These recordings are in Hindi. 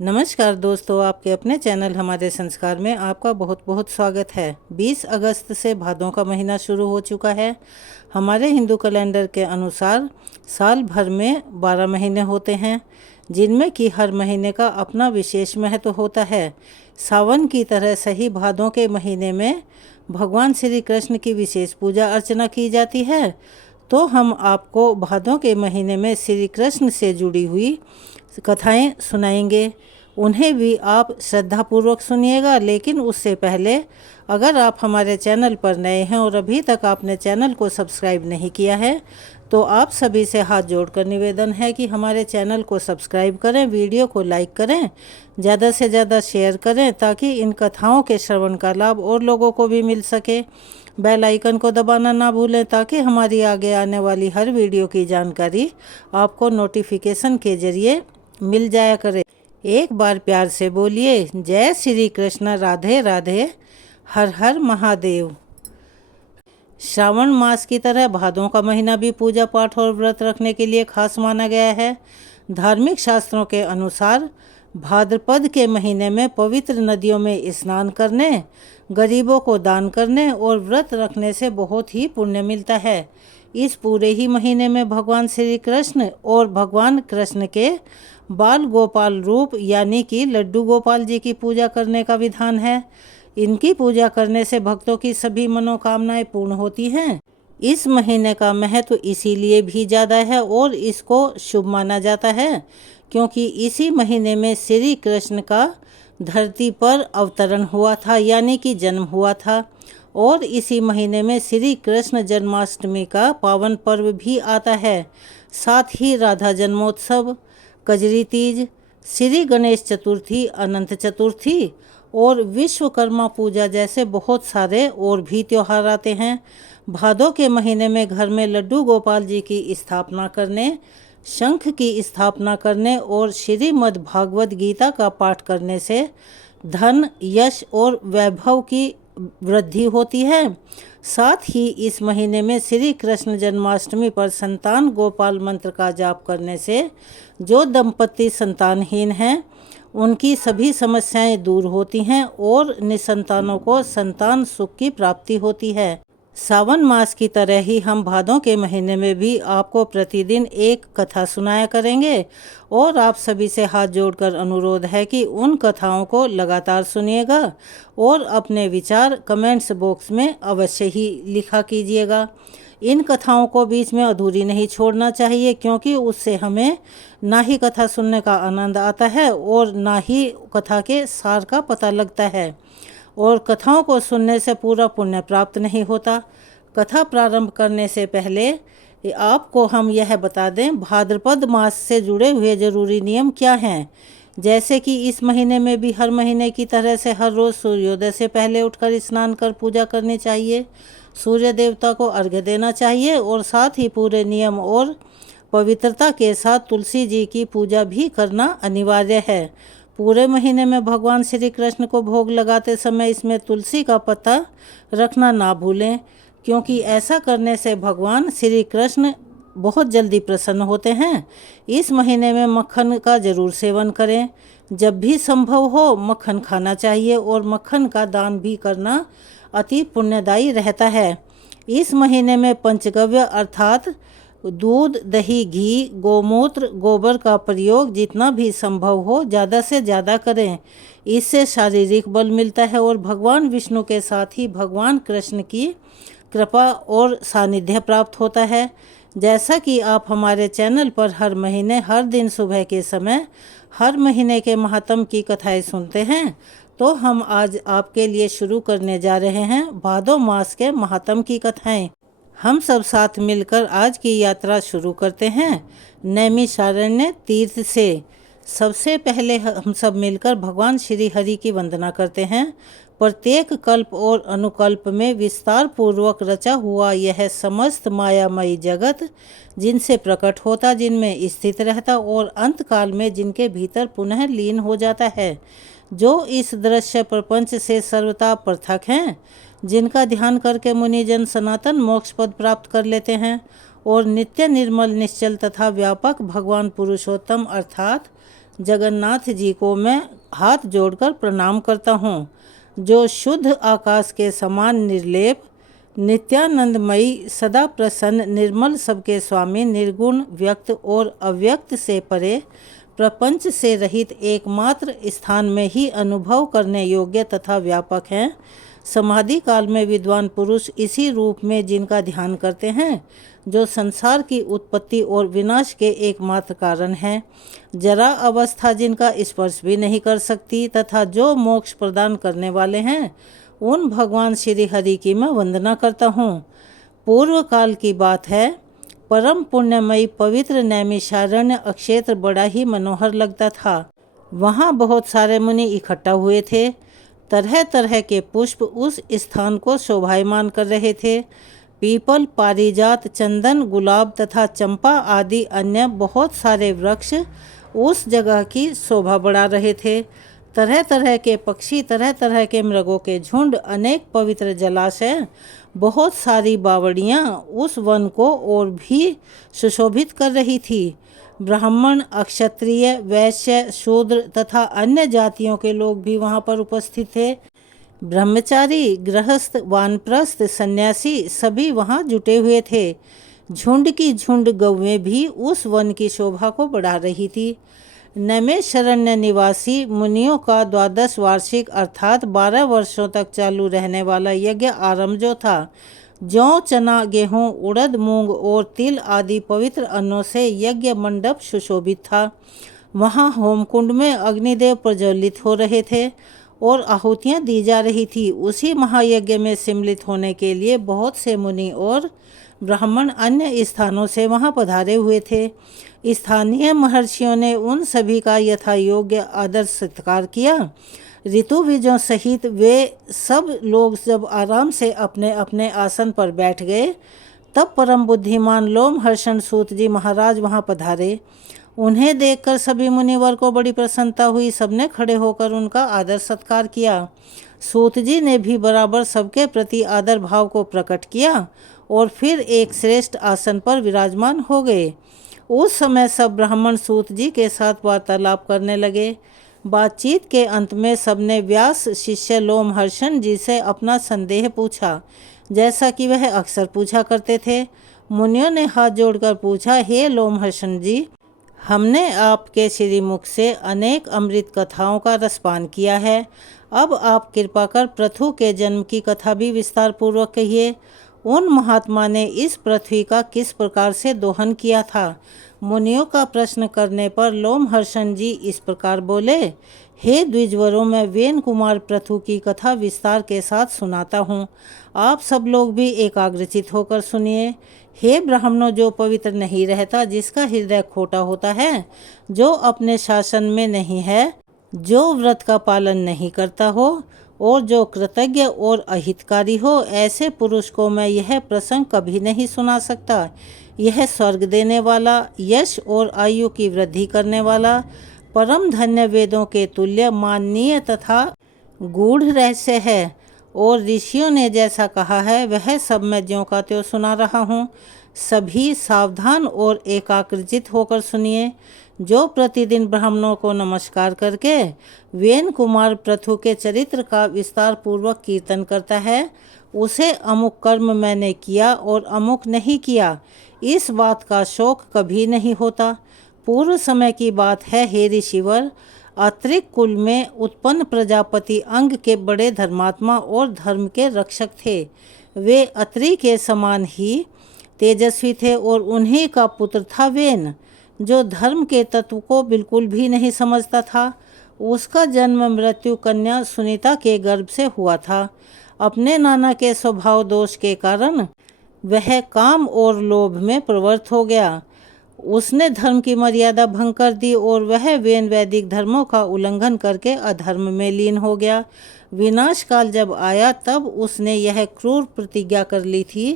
नमस्कार दोस्तों, आपके अपने चैनल हमारे संस्कार में आपका बहुत बहुत स्वागत है। 20 अगस्त से भादों का महीना शुरू हो चुका है। हमारे हिंदू कैलेंडर के अनुसार साल भर में 12 महीने होते हैं, जिनमें कि हर महीने का अपना विशेष महत्व होता है। सावन की तरह सही भादों के महीने में भगवान श्री कृष्ण की विशेष पूजा अर्चना की जाती है। तो हम आपको भादों के महीने में श्री कृष्ण से जुड़ी हुई कथाएं सुनाएंगे। उन्हें भी आप श्रद्धापूर्वक सुनिएगा। लेकिन उससे पहले अगर आप हमारे चैनल पर नए हैं और अभी तक आपने चैनल को सब्सक्राइब नहीं किया है, तो आप सभी से हाथ जोड़कर निवेदन है कि हमारे चैनल को सब्सक्राइब करें, वीडियो को लाइक करें, ज़्यादा से ज़्यादा शेयर करें ताकि इन कथाओं के श्रवण का लाभ और लोगों को भी मिल सके। बेल आइकन को दबाना ना भूलें ताकि हमारी आगे आने वाली हर वीडियो की जानकारी आपको नोटिफिकेशन के जरिए मिल जाया करे। एक बार प्यार से बोलिए, जय श्री कृष्ण, राधे राधे, हर हर महादेव। श्रावण मास की तरह भादों का महीना भी पूजा पाठ और व्रत रखने के लिए खास माना गया है। धार्मिक शास्त्रों के अनुसार भाद्रपद के महीने में पवित्र नदियों में स्नान करने, गरीबों को दान करने और व्रत रखने से बहुत ही पुण्य मिलता है। इस पूरे ही महीने में भगवान श्री कृष्ण और भगवान कृष्ण के बाल गोपाल रूप यानी कि लड्डू गोपाल जी की पूजा करने का विधान है। इनकी पूजा करने से भक्तों की सभी मनोकामनाएं पूर्ण होती हैं। इस महीने का महत्व इसीलिए भी ज़्यादा है और इसको शुभ माना जाता है क्योंकि इसी महीने में श्री कृष्ण का धरती पर अवतरण हुआ था यानी कि जन्म हुआ था। और इसी महीने में श्री कृष्ण जन्माष्टमी का पावन पर्व भी आता है। साथ ही राधा जन्मोत्सव, कजरी तीज, श्री गणेश चतुर्थी, अनंत चतुर्थी और विश्वकर्मा पूजा जैसे बहुत सारे और भी त्योहार आते हैं। भादों के महीने में घर में लड्डू गोपाल जी की स्थापना करने, शंख की स्थापना करने और श्रीमद् भागवत गीता का पाठ करने से धन, यश और वैभव की वृद्धि होती है। साथ ही इस महीने में श्री कृष्ण जन्माष्टमी पर संतान गोपाल मंत्र का जाप करने से जो दंपति संतानहीन हैं उनकी सभी समस्याएं दूर होती हैं और निसंतानों को संतान सुख की प्राप्ति होती है। सावन मास की तरह ही हम भादों के महीने में भी आपको प्रतिदिन एक कथा सुनाया करेंगे और आप सभी से हाथ जोड़कर अनुरोध है कि उन कथाओं को लगातार सुनिएगा और अपने विचार कमेंट्स बॉक्स में अवश्य ही लिखा कीजिएगा। इन कथाओं को बीच में अधूरी नहीं छोड़ना चाहिए क्योंकि उससे हमें ना ही कथा सुनने का आनंद आता है और ना ही कथा के सार का पता लगता है। और कथाओं को सुनने से पूरा पुण्य प्राप्त नहीं होता। कथा प्रारंभ करने से पहले आपको हम यह बता दें भाद्रपद मास से जुड़े हुए जरूरी नियम क्या हैं। जैसे कि इस महीने में भी हर महीने की तरह से हर रोज़ सूर्योदय से पहले उठकर स्नान कर पूजा करनी चाहिए, सूर्य देवता को अर्घ्य देना चाहिए और साथ ही पूरे नियम और पवित्रता के साथ तुलसी जी की पूजा भी करना अनिवार्य है। पूरे महीने में भगवान श्री कृष्ण को भोग लगाते समय इसमें तुलसी का पत्ता रखना ना भूलें क्योंकि ऐसा करने से भगवान श्री कृष्ण बहुत जल्दी प्रसन्न होते हैं। इस महीने में मक्खन का जरूर सेवन करें। जब भी संभव हो मक्खन खाना चाहिए और मक्खन का दान भी करना अति पुण्यदायी रहता है। इस महीने में पंचगव्य अर्थात दूध, दही, घी, गोमूत्र, गोबर का प्रयोग जितना भी संभव हो ज़्यादा से ज़्यादा करें। इससे शारीरिक बल मिलता है और भगवान विष्णु के साथ ही भगवान कृष्ण की कृपा और सानिध्य प्राप्त होता है। जैसा कि आप हमारे चैनल पर हर महीने हर दिन सुबह के समय हर महीने के महात्म की कथाएं सुनते हैं, तो हम आज आपके लिए शुरू करने जा रहे हैं भादों मास के महात्म की कथाएं। हम सब साथ मिलकर आज की यात्रा शुरू करते हैं नैमिषारण्य तीर्थ से। सबसे पहले हम सब मिलकर भगवान श्री हरि की वंदना करते हैं। प्रत्येक कल्प और अनुकल्प में विस्तार पूर्वक रचा हुआ यह समस्त मायामयी जगत जिनसे प्रकट होता, जिनमें स्थित रहता और अंत काल में जिनके भीतर पुनः लीन हो जाता है, जो इस दृश्य प्रपंच से सर्वथा पृथक हैं, जिनका ध्यान करके मुनिजन सनातन मोक्ष पद प्राप्त कर लेते हैं और नित्य निर्मल निश्चल तथा व्यापक भगवान पुरुषोत्तम अर्थात जगन्नाथ जी को मैं हाथ जोड़कर प्रणाम करता हूँ, जो शुद्ध आकाश के समान निर्लेप, नित्यानंदमयी, सदा प्रसन्न, निर्मल, सबके स्वामी, निर्गुण, व्यक्त और अव्यक्त से परे, प्रपंच से रहित एकमात्र स्थान में ही अनुभव करने योग्य तथा व्यापक हैं। समाधि काल में विद्वान पुरुष इसी रूप में जिनका ध्यान करते हैं, जो संसार की उत्पत्ति और विनाश के एकमात्र कारण हैं, जरा अवस्था जिनका स्पर्श भी नहीं कर सकती तथा जो मोक्ष प्रदान करने वाले हैं, उन भगवान श्री हरि की मैं वंदना करता हूँ। पूर्व काल की बात है, परम पुण्यमयी पवित्र नैमिषारण्य क्षेत्र बड़ा ही मनोहर लगता था। वहाँ बहुत सारे मुनि इकट्ठा हुए थे। तरह तरह के पुष्प उस स्थान को शोभायमान कर रहे थे। पीपल, पारिजात, चंदन, गुलाब तथा चंपा आदि अन्य बहुत सारे वृक्ष उस जगह की शोभा बढ़ा रहे थे। तरह तरह के पक्षी, तरह तरह के मृगों के झुंड, अनेक पवित्र जलाशय, बहुत सारी बावड़ियाँ उस वन को और भी सुशोभित कर रही थी। ब्राह्मण, क्षत्रिय, वैश्य, शूद्र तथा अन्य जातियों के लोग भी वहाँ पर उपस्थित थे। ब्रह्मचारी, गृहस्थ, वानप्रस्थ, सन्यासी सभी वहाँ जुटे हुए थे। झुंड की झुंड गौवें भी उस वन की शोभा को बढ़ा रही थी। नैमिषारण्य निवासी मुनियों का 12 वार्षिक अर्थात 12 वर्षों तक चालू रहने वाला यज्ञ आरंभ जो था, जौ, चना, गेहूँ, उड़द, मूंग और तिल आदि पवित्र अन्नों से यज्ञ मंडप सुशोभित था। वहाँ होम कुंड में अग्निदेव प्रज्वलित हो रहे थे और आहुतियाँ दी जा रही थी। उसी महायज्ञ में सम्मिलित होने के लिए बहुत से मुनि और ब्राह्मण अन्य स्थानों से वहाँ पधारे हुए थे। स्थानीय महर्षियों ने उन सभी का यथा योग्य आदर सत्कार किया। ऋतुविजों सहित वे सब लोग जब आराम से अपने अपने आसन पर बैठ गए, तब परम बुद्धिमान लोमहर्षण सूत जी महाराज वहाँ पधारे। उन्हें देखकर सभी मुनिवर को बड़ी प्रसन्नता हुई। सबने खड़े होकर उनका आदर सत्कार किया। सूत जी ने भी बराबर सबके प्रति आदर भाव को प्रकट किया और फिर एक श्रेष्ठ आसन पर विराजमान हो गए। उस समय सब ब्राह्मण सूत जी के साथ वार्तालाप करने लगे। बातचीत के अंत में सबने व्यास शिष्य लोमहर्षण जी से अपना संदेह पूछा, जैसा कि वह अक्सर पूछा करते थे। मुनियों ने हाथ जोड़कर पूछा, हे लोमहर्षण जी, हमने आपके श्रीमुख से अनेक अमृत कथाओं का रसपान किया है। अब आप कृपा कर पृथु के जन्म की कथा भी विस्तार पूर्वक कहिए। उन महात्मा ने इस पृथ्वी का किस प्रकार से दोहन किया था। मुनियों का प्रश्न करने पर लोमहर्षण जी इस प्रकार बोले, हे द्विजवरों, मैं वेन कुमार पृथु की कथा विस्तार के साथ सुनाता हूँ। आप सब लोग भी एकाग्रचित होकर सुनिए। हे ब्राह्मणों, जो पवित्र नहीं रहता, जिसका हृदय खोटा होता है, जो अपने शासन में नहीं है, जो व्रत का पालन नहीं करता हो और जो कृतज्ञ और अहितकारी हो, ऐसे पुरुष को मैं यह प्रसंग कभी नहीं सुना सकता। यह स्वर्ग देने वाला, यश और आयु की वृद्धि करने वाला, परम धन्य, वेदों के तुल्य, माननीय तथा गूढ़ रहस्य है और ऋषियों ने जैसा कहा है वह सब मैं ज्यों का त्यों सुना रहा हूँ। सभी सावधान और एकाग्रचित होकर सुनिए। जो प्रतिदिन ब्राह्मणों को नमस्कार करके वेन कुमार पृथु के चरित्र का विस्तार पूर्वक कीर्तन करता है, उसे अमुक कर्म मैंने किया और अमुक नहीं किया, इस बात का शोक कभी नहीं होता। पूर्व समय की बात है, हे ऋषिवर, अत्रिक कुल में उत्पन्न प्रजापति अंग के बड़े धर्मात्मा और धर्म के रक्षक थे। वे अत्रि के समान ही तेजस्वी थे और उन्हीं का पुत्र था वेन, जो धर्म के तत्व को बिल्कुल भी नहीं समझता था। उसका जन्म मृत्यु कन्या सुनीता के गर्भ से हुआ था। अपने नाना के स्वभाव दोष के कारण वह काम और लोभ में प्रवृत्त हो गया। उसने धर्म की मर्यादा भंग कर दी और वह वेन वैदिक धर्मों का उल्लंघन करके अधर्म में लीन हो गया। विनाश काल जब आया, तब उसने यह क्रूर प्रतिज्ञा कर ली थी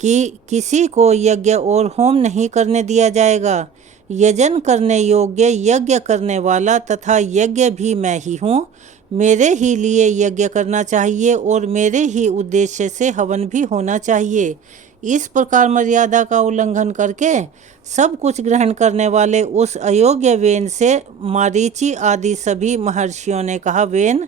कि किसी को यज्ञ और होम नहीं करने दिया जाएगा। यजन करने योग्य, यज्ञ करने वाला तथा यज्ञ भी मैं ही हूँ। मेरे ही लिए यज्ञ करना चाहिए और मेरे ही उद्देश्य से हवन भी होना चाहिए। इस प्रकार मर्यादा का उल्लंघन करके सब कुछ ग्रहण करने वाले उस अयोग्य वेन से मारीची आदि सभी महर्षियों ने कहा, वेन,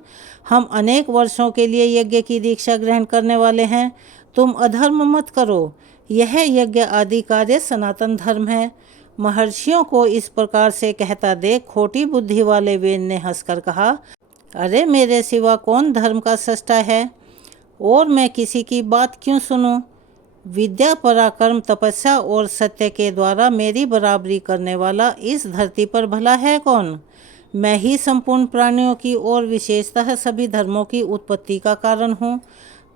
हम अनेक वर्षों के लिए यज्ञ की दीक्षा ग्रहण करने वाले हैं, तुम अधर्म मत करो। यह यज्ञ आदि कार्य सनातन धर्म है। महर्षियों को इस प्रकार से कहता देख खोटी बुद्धि वाले वेन ने हंसकर कहा, अरे मेरे सिवा कौन धर्म का सृष्टा है और मैं किसी की बात क्यों सुनूं? विद्या, पराक्रम, तपस्या और सत्य के द्वारा मेरी बराबरी करने वाला इस धरती पर भला है कौन? मैं ही संपूर्ण प्राणियों की और विशेषतः सभी धर्मों की उत्पत्ति का कारण हूँ।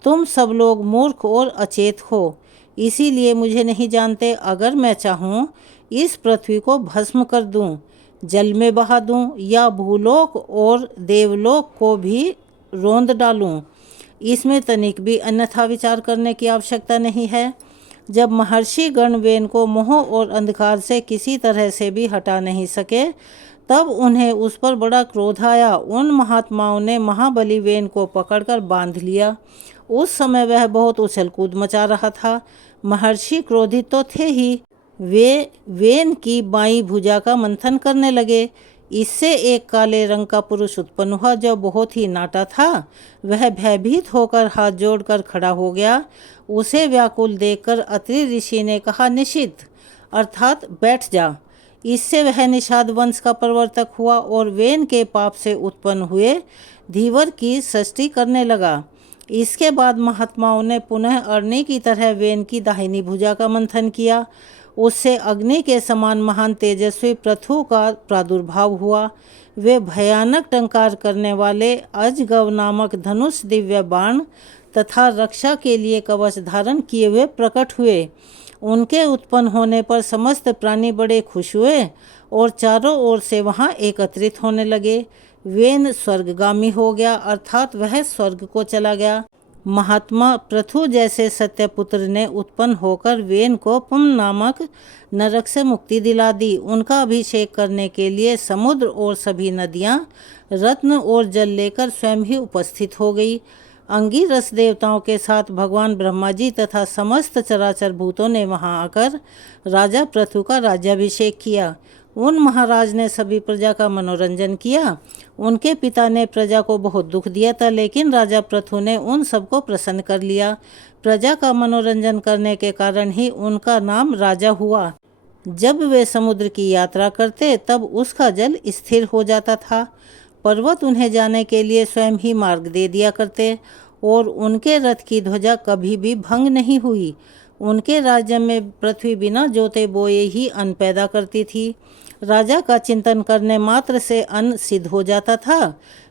तुम सब लोग मूर्ख और अचेत हो, इसीलिए मुझे नहीं जानते। अगर मैं चाहूँ इस पृथ्वी को भस्म कर दूँ, जल में बहा दूँ या भूलोक और देवलोक को भी रौंद डालूँ, इसमें तनिक भी अन्यथा विचार करने की आवश्यकता नहीं है। जब महर्षि गण वेन को मोह और अंधकार से किसी तरह से भी हटा नहीं सके, तब उन्हें उस पर बड़ा क्रोध आया। उन महात्माओं ने महाबली वेन को पकड़कर बांध लिया। उस समय वह बहुत उछल कूद मचा रहा था। महर्षि क्रोधित तो थे ही, वे वेन की बाईं भुजा का मंथन करने लगे। इससे एक काले रंग का पुरुष उत्पन्न हुआ जो बहुत ही नाटा था। वह भयभीत होकर हाथ जोड़कर खड़ा हो गया। उसे व्याकुल देखकर अत्रि ऋषि ने कहा, निषिद्ध अर्थात बैठ जा। इससे वह निषाद वंश का प्रवर्तक हुआ और वेन के पाप से उत्पन्न हुए धीवर की सृष्टि करने लगा। इसके बाद महात्माओं ने पुनः अग्नि की तरह वेन की दाहिनी भुजा का मंथन किया। उससे अग्नि के समान महान तेजस्वी पृथु का प्रादुर्भाव हुआ। वे भयानक टंकार करने वाले अजगव नामक धनुष, दिव्य बाण तथा रक्षा के लिए कवच धारण किए हुए प्रकट हुए। उनके उत्पन्न होने पर समस्त प्राणी बड़े खुश हुए और चारों ओर से वहां एकत्रित होने लगे। वेन स्वर्गगामी हो गया, अर्थात वह स्वर्ग को चला गया। महात्मा पृथु जैसे सत्यपुत्र ने उत्पन्न होकर वेन को पुम नामक नरक से मुक्ति दिला दी। उनका अभिषेक करने के लिए समुद्र और सभी नदियां रत्न और जल लेकर स्वयं ही उपस्थित हो गई। अंगिरस देवताओं के साथ भगवान ब्रह्मा जी तथा समस्त चराचर भूतों ने वहां आकर राजा पृथु का राज्याभिषेक किया। उन महाराज ने सभी प्रजा का मनोरंजन किया। उनके पिता ने प्रजा को बहुत दुख दिया था, लेकिन राजा पृथु ने उन सबको प्रसन्न कर लिया। प्रजा का मनोरंजन करने के कारण ही उनका नाम राजा हुआ। जब वे समुद्र की यात्रा करते तब उसका जल स्थिर हो जाता था। पर्वत उन्हें जाने के लिए स्वयं ही मार्ग दे दिया करते और उनके रथ की ध्वजा कभी भी भंग नहीं हुई। उनके राज्य में पृथ्वी बिना जोते बोए ही अन्न पैदा करती थी। राजा का चिंतन करने मात्र से अन्न सिद्ध हो जाता था।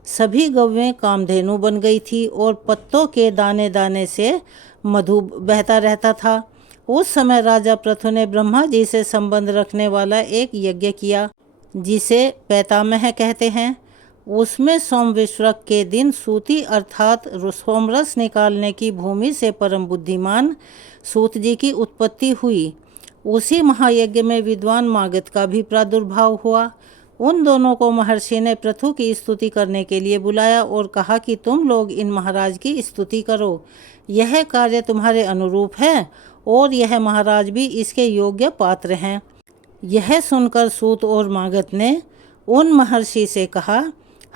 सभी गौवें कामधेनु बन गई थी और पत्तों के दाने दाने से मधु बहता रहता था। उस समय राजा पृथु ने ब्रह्मा जी से संबंध रखने वाला एक यज्ञ किया, जिसे पैतामह कहते हैं। उसमें सोमविश्वक के दिन सूति अर्थात सोमरस निकालने की भूमि से परम बुद्धिमान सूत जी की उत्पत्ति हुई। उसी महायज्ञ में विद्वान मागध का भी प्रादुर्भाव हुआ। उन दोनों को महर्षि ने पृथु की स्तुति करने के लिए बुलाया और कहा कि तुम लोग इन महाराज की स्तुति करो। यह कार्य तुम्हारे अनुरूप है और यह महाराज भी इसके योग्य पात्र हैं। यह सुनकर सूत और मागध ने उन महर्षि से कहा,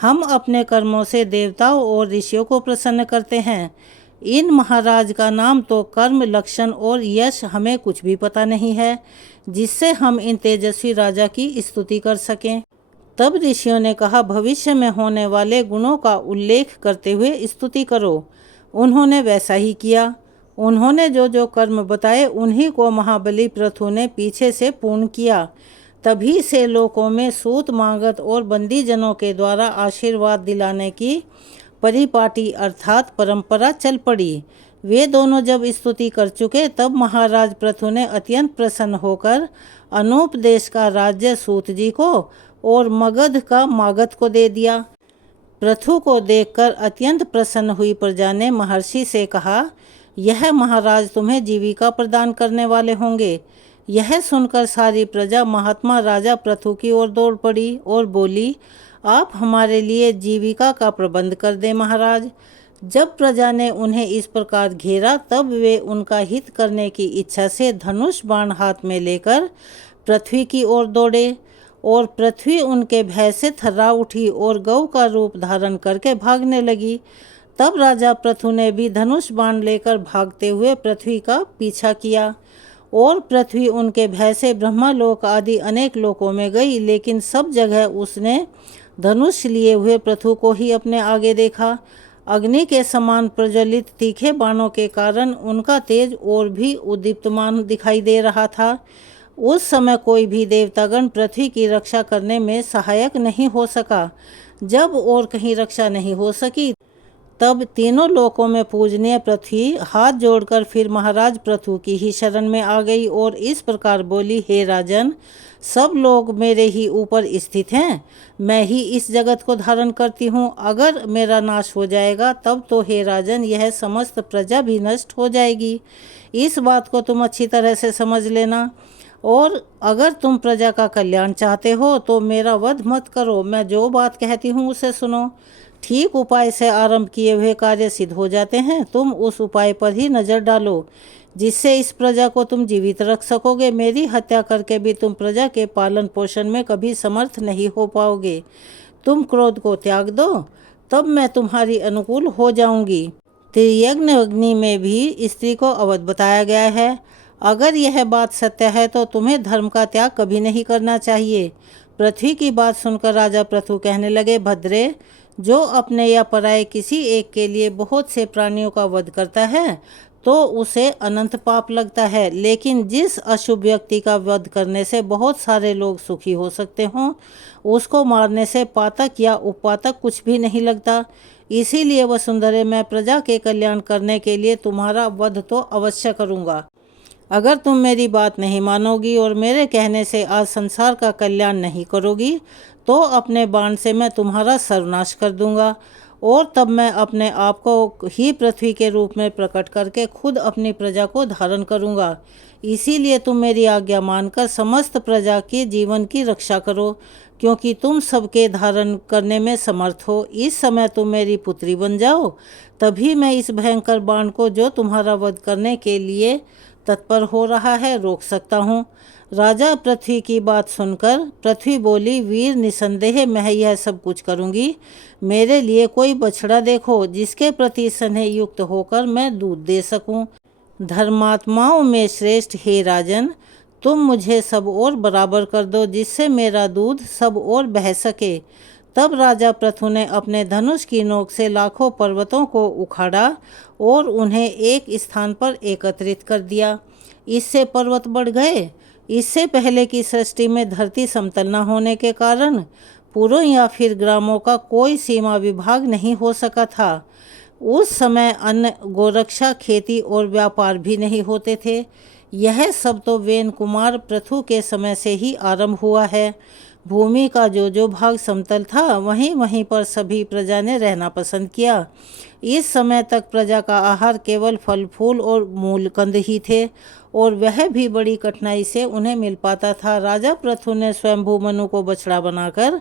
हम अपने कर्मों से देवताओं और ऋषियों को प्रसन्न करते हैं। इन महाराज का नाम तो कर्म, लक्षण और यश हमें कुछ भी पता नहीं है, जिससे हम इन तेजस्वी राजा की स्तुति कर सकें। तब ऋषियों ने कहा, भविष्य में होने वाले गुणों का उल्लेख करते हुए स्तुति करो। उन्होंने वैसा ही किया। उन्होंने जो जो कर्म बताए उन्हीं को महाबली पृथु ने पीछे से पूर्ण किया। तभी से लोकों में सूत, मागध और बंदी जनों के द्वारा आशीर्वाद दिलाने की परिपाटी अर्थात परंपरा चल पड़ी। वे दोनों जब स्तुति कर चुके तब महाराज पृथु ने अत्यंत प्रसन्न होकर अनूप देश का राज्य सूत जी को और मगध का मागध को दे दिया। पृथु को देखकर अत्यंत प्रसन्न हुई प्रजा ने महर्षि से कहा, यह महाराज तुम्हें जीविका प्रदान करने वाले होंगे। यह सुनकर सारी प्रजा महात्मा राजा पृथु की ओर दौड़ पड़ी और बोली, आप हमारे लिए जीविका का प्रबंध कर दें महाराज। जब प्रजा ने उन्हें इस प्रकार घेरा तब वे उनका हित करने की इच्छा से धनुष बाण हाथ में लेकर पृथ्वी की ओर दौड़े और पृथ्वी उनके भय से थर्रा उठी और गौ का रूप धारण करके भागने लगी। तब राजा पृथु ने भी धनुष बाण लेकर भागते हुए पृथ्वी का पीछा किया और पृथ्वी उनके भय से ब्रह्मलोक आदि अनेक लोकों में गई, लेकिन सब जगह उसने धनुष लिए हुए पृथु को ही अपने आगे देखा। अग्नि के समान प्रज्वलित तीखे बाणों के कारण उनका तेज और भी उद्दीप्तमान दिखाई दे रहा था। उस समय कोई भी देवतागण पृथ्वी की रक्षा करने में सहायक नहीं हो सका। जब और कहीं रक्षा नहीं हो सकी तब तीनों लोकों में पूजनीय पृथ्वी हाथ जोड़कर फिर महाराज पृथु की ही शरण में आ गई और इस प्रकार बोली, हे राजन, सब लोग मेरे ही ऊपर स्थित हैं, मैं ही इस जगत को धारण करती हूँ। अगर मेरा नाश हो जाएगा तब तो हे राजन यह समस्त प्रजा भी नष्ट हो जाएगी। इस बात को तुम अच्छी तरह से समझ लेना और अगर तुम प्रजा का कल्याण चाहते हो तो मेरा वध मत करो। मैं जो बात कहती हूँ उसे सुनो। ठीक उपाय से आरंभ किए हुए कार्य सिद्ध हो जाते हैं। तुम उस उपाय पर ही नजर डालो जिससे इस प्रजा को तुम जीवित रख सकोगे। मेरी हत्या करके भी तुम प्रजा के पालन पोषण में कभी समर्थ नहीं हो पाओगे। तुम क्रोध को त्याग दो, तब मैं तुम्हारी अनुकूल हो जाऊंगी। त्रियज्ञ अग्नि में भी स्त्री को अवध बताया गया है। अगर यह बात सत्य है तो तुम्हें धर्म का त्याग कभी नहीं करना चाहिए। पृथ्वी की बात सुनकर राजा पृथु कहने लगे, भद्रे, जो अपने या पराये किसी एक के लिए बहुत से प्राणियों का वध करता है तो उसे अनंत पाप लगता है, लेकिन जिस अशुभ व्यक्ति का वध करने से बहुत सारे लोग सुखी हो सकते हों उसको मारने से पातक या उपातक कुछ भी नहीं लगता। इसीलिए वसुंधरे, मैं प्रजा के कल्याण करने के लिए तुम्हारा वध तो अवश्य करूँगा। अगर तुम मेरी बात नहीं मानोगी और मेरे कहने से आज संसार का कल्याण नहीं करोगी तो अपने बाण से मैं तुम्हारा सर्वनाश कर दूंगा और तब मैं अपने आप को ही पृथ्वी के रूप में प्रकट करके खुद अपनी प्रजा को धारण करूंगा। इसीलिए तुम मेरी आज्ञा मानकर समस्त प्रजा के जीवन की रक्षा करो, क्योंकि तुम सबके धारण करने में समर्थ हो। इस समय तुम मेरी पुत्री बन जाओ, तभी मैं इस भयंकर बाण को जो तुम्हारा वध करने के लिए तत्पर हो रहा है रोक सकता हूँ। राजा पृथ्वी की बात सुनकर पृथ्वी बोली, वीर, निसंदेह मैं यह सब कुछ करूँगी। मेरे लिए कोई बछड़ा देखो जिसके प्रति स्नेह युक्त होकर मैं दूध दे सकूं। धर्मात्माओं में श्रेष्ठ हे राजन, तुम मुझे सब और बराबर कर दो जिससे मेरा दूध सब और बह सके। तब राजा पृथु ने अपने धनुष की नोक से लाखों पर्वतों को उखाड़ा और उन्हें एक स्थान पर एकत्रित कर दिया। इससे पर्वत बढ़ गए। इससे पहले की सृष्टि में धरती समतल न होने के कारण पुरों या फिर ग्रामों का कोई सीमा विभाग नहीं हो सका था। उस समय अन्न, गोरक्षा, खेती और व्यापार भी नहीं होते थे। यह सब तो वेन कुमार पृथु के समय से ही आरंभ हुआ है। भूमि का जो भाग समतल था वहीं वहीं पर सभी प्रजा ने रहना पसंद किया। इस समय तक प्रजा का आहार केवल फल फूल और मूल कंद ही थे और वह भी बड़ी कठिनाई से उन्हें मिल पाता था। राजा पृथु ने स्वयंभू मनु को बछड़ा बनाकर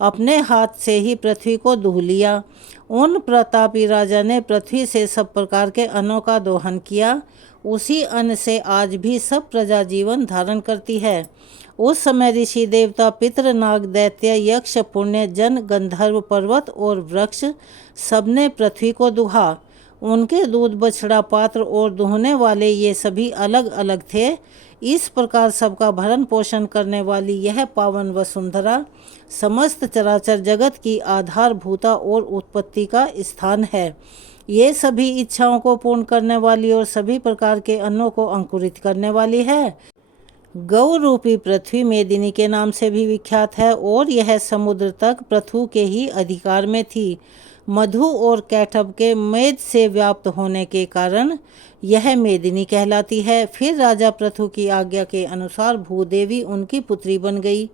अपने हाथ से ही पृथ्वी को दूह लिया। उन प्रतापी राजा ने पृथ्वी से सब प्रकार के अन्नों का दोहन किया। उसी अन्न से आज भी सब प्रजा जीवन धारण करती है। उस समय ऋषि, देवता, पितृ, नाग, दैत्य, यक्ष, पुण्य जन, गंधर्व, पर्वत और वृक्ष सबने पृथ्वी को दुहा। उनके दूध, बछड़ा, पात्र और दुहने वाले ये सभी अलग अलग थे। इस प्रकार सबका भरण पोषण करने वाली यह पावन वसुंधरा समस्त चराचर जगत की आधारभूता और उत्पत्ति का स्थान है। ये सभी इच्छाओं को पूर्ण करने वाली और सभी प्रकार के अन्नों को अंकुरित करने वाली है। गौ रूपी पृथ्वी मेदिनी के नाम से भी विख्यात है और यह समुद्र तक पृथु के ही अधिकार में थी। मधु और कैटभ के मेद से व्याप्त होने के कारण यह मेदिनी कहलाती है। फिर राजा पृथु की आज्ञा के अनुसार भूदेवी उनकी पुत्री बन गई,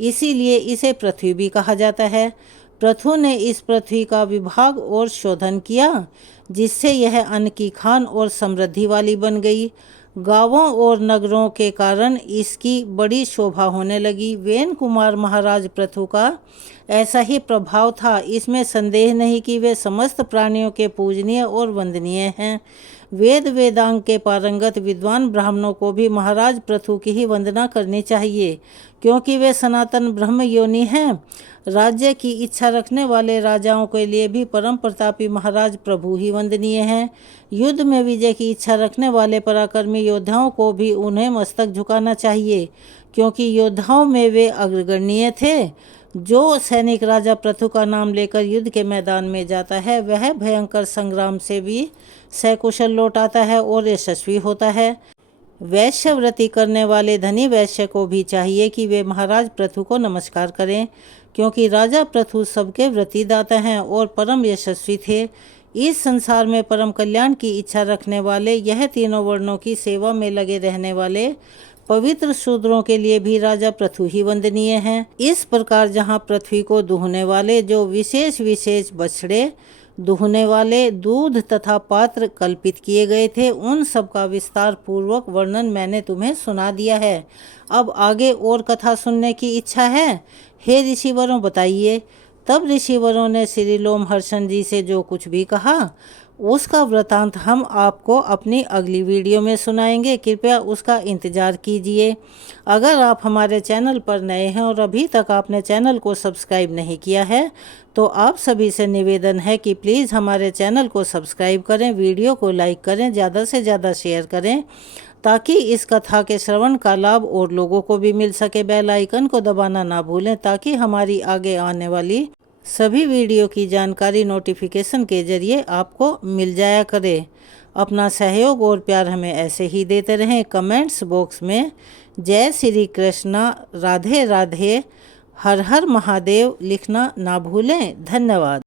इसीलिए इसे पृथ्वी भी कहा जाता है। पृथु ने इस पृथ्वी का विभाग और शोधन किया जिससे यह अन्न की खान और समृद्धि वाली बन गई। गांवों और नगरों के कारण इसकी बड़ी शोभा होने लगी। वेन कुमार महाराज पृथु का ऐसा ही प्रभाव था। इसमें संदेह नहीं कि वे समस्त प्राणियों के पूजनीय और वंदनीय हैं। वेद वेदांग के पारंगत विद्वान ब्राह्मणों को भी महाराज पृथु की ही वंदना करनी चाहिए, क्योंकि वे सनातन ब्रह्म योनि हैं। राज्य की इच्छा रखने वाले राजाओं के लिए भी परम प्रतापी महाराज प्रभु ही वंदनीय हैं। युद्ध में विजय की इच्छा रखने वाले पराक्रमी योद्धाओं को भी उन्हें मस्तक झुकाना चाहिए, क्योंकि योद्धाओं में वे अग्रगण्य थे। जो सैनिक राजा पृथु का नाम लेकर युद्ध के मैदान में जाता है, वह भयंकर संग्राम से भी सकुशल लौट आता है और यशस्वी होता है। वैश्यव्रती करने वाले धनी वैश्य को भी चाहिए कि वे महाराज पृथु को नमस्कार करें, क्योंकि राजा पृथु सबके व्रतिदाता हैं और परम यशस्वी थे। इस संसार में परम कल्याण की इच्छा रखने वाले, यह तीनों वर्णों की सेवा में लगे रहने वाले पवित्र शूद्रों के लिए भी राजा पृथु ही वंदनीय हैं। इस प्रकार जहाँ पृथ्वी को दुहने वाले जो विशेष विशेष बछड़े, दुहने वाले दूध तथा पात्र कल्पित किए गए थे, उन सब का विस्तार पूर्वक वर्णन मैंने तुम्हें सुना दिया है। अब आगे और कथा सुनने की इच्छा है? हे ऋषिवरों, बताइए। तब ऋषिवरों ने श्री लोमहर्षण जी से जो कुछ भी कहा, उसका वृतांत हम आपको अपनी अगली वीडियो में सुनाएंगे। कृपया उसका इंतज़ार कीजिए। अगर आप हमारे चैनल पर नए हैं और अभी तक आपने चैनल को सब्सक्राइब नहीं किया है, तो आप सभी से निवेदन है कि प्लीज़ हमारे चैनल को सब्सक्राइब करें, वीडियो को लाइक करें, ज़्यादा से ज़्यादा शेयर करें, ताकि इस कथा के श्रवण का लाभ और लोगों को भी मिल सके। बेल आइकन को दबाना ना भूलें, ताकि हमारी आगे आने वाली सभी वीडियो की जानकारी नोटिफिकेशन के जरिए आपको मिल जाया करे। अपना सहयोग और प्यार हमें ऐसे ही देते रहें। कमेंट्स बॉक्स में जय श्री कृष्णा, राधे राधे, हर हर महादेव लिखना ना भूलें। धन्यवाद।